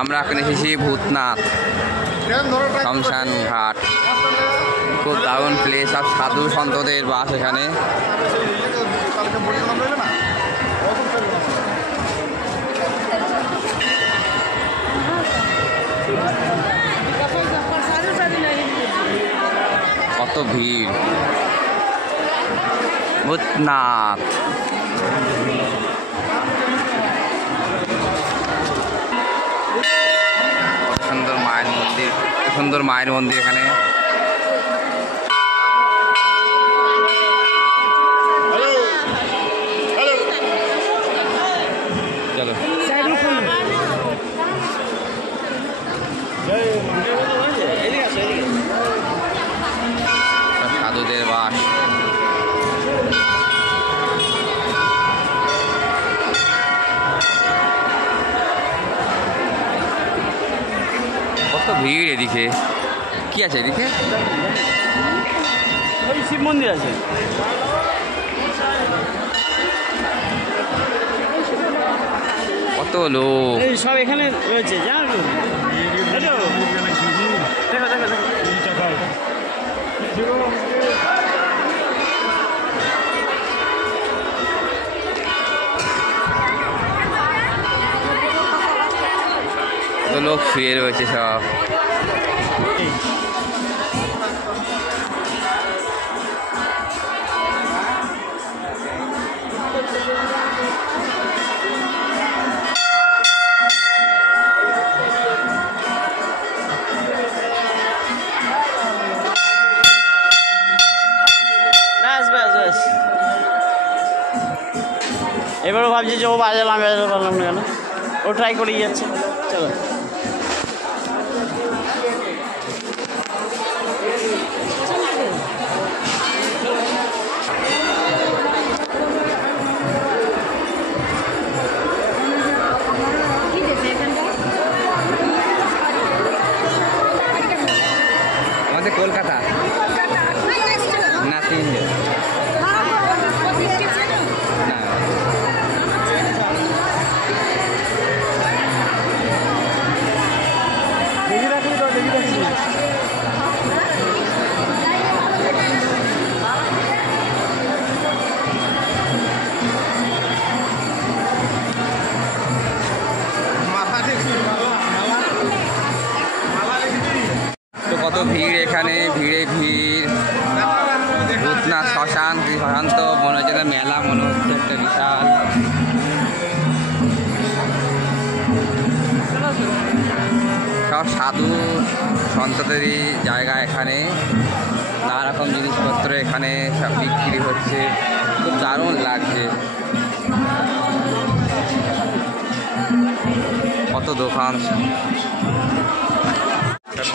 আমরা এখানে এসেছি ভূতনাথ শ্মশান ঘাট। খুব দারুণ প্লেস, সব সাধু সন্তদের বাস এখানে। কত ভিড় ভূতনাথ। সুন্দর মায়ের মন্দির, সুন্দর মায়ের মন্দির এখানে। চলো সাধুদের বাস। কত ভিড় এদিকে। কি আছে এদিকে? শিব মন্দির আছে। কত লোক সব এখানে রয়েছে, জানো? দেখো দেখো দেখো তো লোক শুয়ে রয়েছে সব। এবারও ভাবছি যে ও বাজালাম পারলাম না কেন, ও ট্রাই করেই যাচ্ছে। চলো আমাদের কলকাতা না, তিনজন তো কত ভিড় এখানে, ভিড়ে ভিড়। ভূতনাথ শ্মশান, শ্মশান তো মনে হচ্ছে একটা মেলা, মনে হচ্ছে একটা বিশাল। সব সাধু সন্তদেরই জায়গা এখানে। নানা রকম জিনিসপত্র এখানে সব বিক্রি হচ্ছে, খুব দারুণ লাগছে। কত দোকান,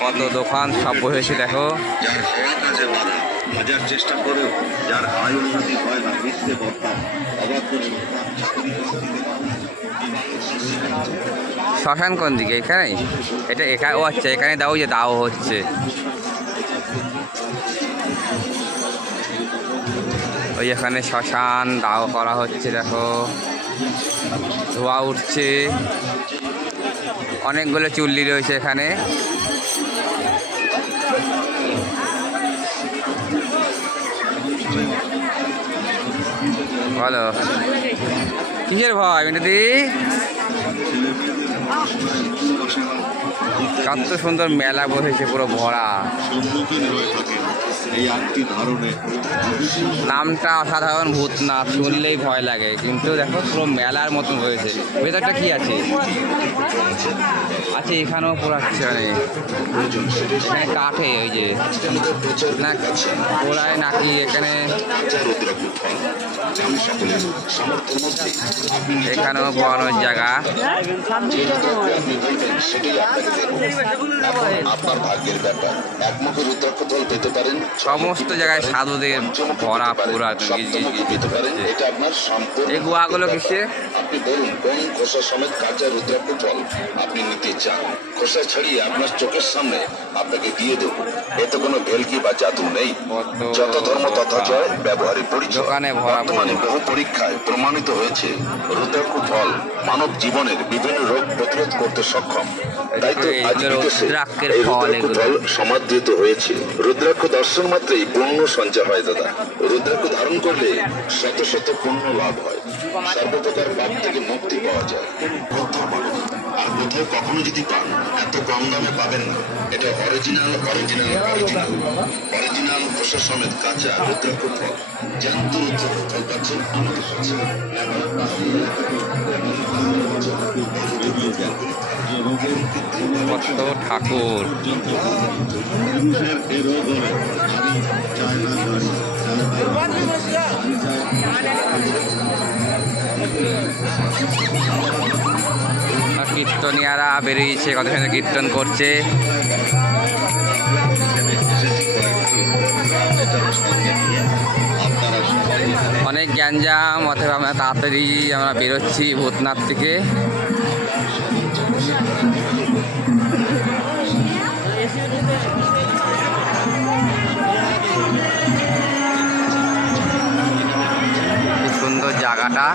কত দোকান সব বসেছে দেখো। যার সব কাজে বাধা, হাজার চেষ্টা করেও যার আয় উন্নতি হয় না, মিথ্যে বর্তান, অবাধ করে শ্মশান কোন দিকে? এখানে এটা এখানে, ও আচ্ছা এখানে দাও, যে দাও হচ্ছে ওই এখানে শ্মশান দাও করা হচ্ছে। দেখো ধোয়া উঠছে, অনেকগুলো চুল্লি রয়েছে এখানে। বলো কিসের ভয় মিনতি? কত সুন্দর মেলা বসেছে, পুরো ভরা। নামটা অসাধারণ, ভূতনাথ, শুনলেই ভয় লাগে, কিন্তু দেখো পুরো মেলার মতন হয়েছে। ভেতরটা কি আছে? আচ্ছা এখানেও পুরো এখানে কাঠে, ওই যে না পোড়ায় নাকি এখানে, এখানেও বড় জায়গা। আপনার ভাগ্যের ব্যাপার, একমুখী রুদ্রাক্ষ জল পেতে পারেন, সমস্ত জায়গায় সাধুদের ভরা পুরা। এটা আপনার সম্পূর্ণ। এই গুহাগুলো কিসে? আপনি বলুন কোন খোসা সমেত কাঁচা রুদ্রাক্ষ জল আপনি নিতে চান। খোসা ছাড়িয়ে আপনার চোখের সামনে আপনাকে দিয়ে দেবো। এতে কোনো ভেলকি বা জাদু নেই। যত ধর্ম তথা জয় ব্যবহারিক পরিচয়। বর্তমানে বহু পরীক্ষায় প্রমাণিত হয়েছে রুদ্রাক্ষ ফল মানব জীবনের বিভিন্ন রোগ প্রতিরোধ করতে সক্ষম। তাই তো আজ বিদেশে রুদ্রাক্ষের এই ফল রুদ্রাক্ষ এগুলো। ফল সমাদৃত হয়েছে। রুদ্রাক্ষ দর্শন মাত্রই পুণ্য সঞ্চয় হয় দাদা। রুদ্রাক্ষ ধারণ করলে শত শত পুণ্য লাভ হয়, সর্বপ্রকার পাপ থেকে মুক্তি পাওয়া যায়। আর কোথাও কখনো যদি পান, এত কম দামে পাবেন না। এটা অরিজিনাল খোসা সমেত কাঁচা রুদ্রাক্ষ ফল। জ্যান্ত রুদ্রাক্ষ ফল পাচ্ছেন আমাদের কাছে। কত ঠাকুর, আর কীর্তনিয়ারা বেরিয়েছে, কত সুন্দর কীর্তন করছে। অনেক গ্যাঞ্জাম, অথবা আমরা তাড়াতাড়ি আমরা বেরোচ্ছি ভূতনাথ থেকে। খুব সুন্দর জায়গাটা।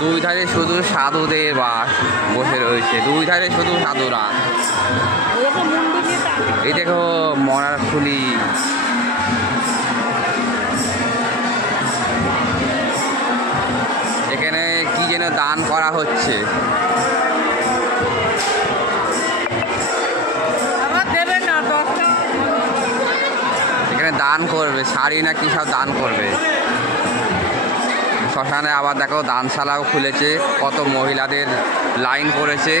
দুই ধারে শুধু সাধুদের বাস বসে রয়েছে, দুই ধারে শুধু সাধুরা। এই দেখো মরার খুলি, এখানে কি যেন দান করা হচ্ছে। এখানে দান করবে, শাড়ি না কি সব দান করবে। শ্মশানে আবার দেখো দানশালাও খুলেছে, কত মহিলাদের লাইন পড়েছে।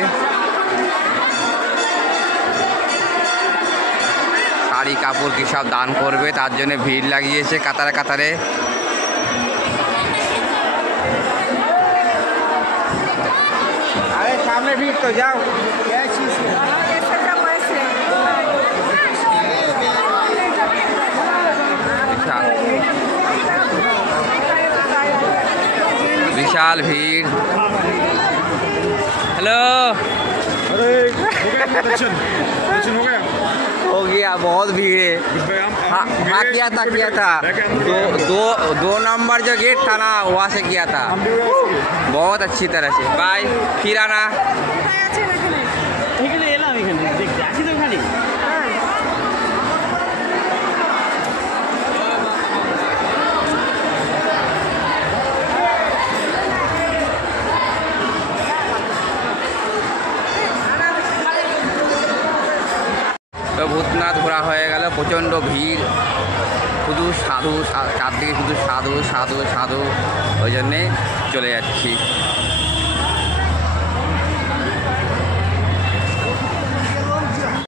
শাড়ি কাপড় কি সব দান করবে, তার জন্য ভিড় লাগিয়েছে কাতারে কাতারে। আরে সামনে ভিড় তো, যাও। विशाल भीड़। हेलो, अरे हो गया हो गया, बहुत भीड़ है। हाँ हाँ, किया था दो नंबर जो गेट था ना, वहाँ से किया था बहुत अच्छी तरह से। बाय, फिर आना। এখানে এলাম, এখানে দেখতে আসি তো এখানে। তো ভূতনাথ ঘোরা হয়ে গেল, প্রচণ্ড ভিড়, শুধু সাধু, চারদিকে শুধু সাধু সাধু সাধু, ওই জন্যে চলে যাচ্ছি।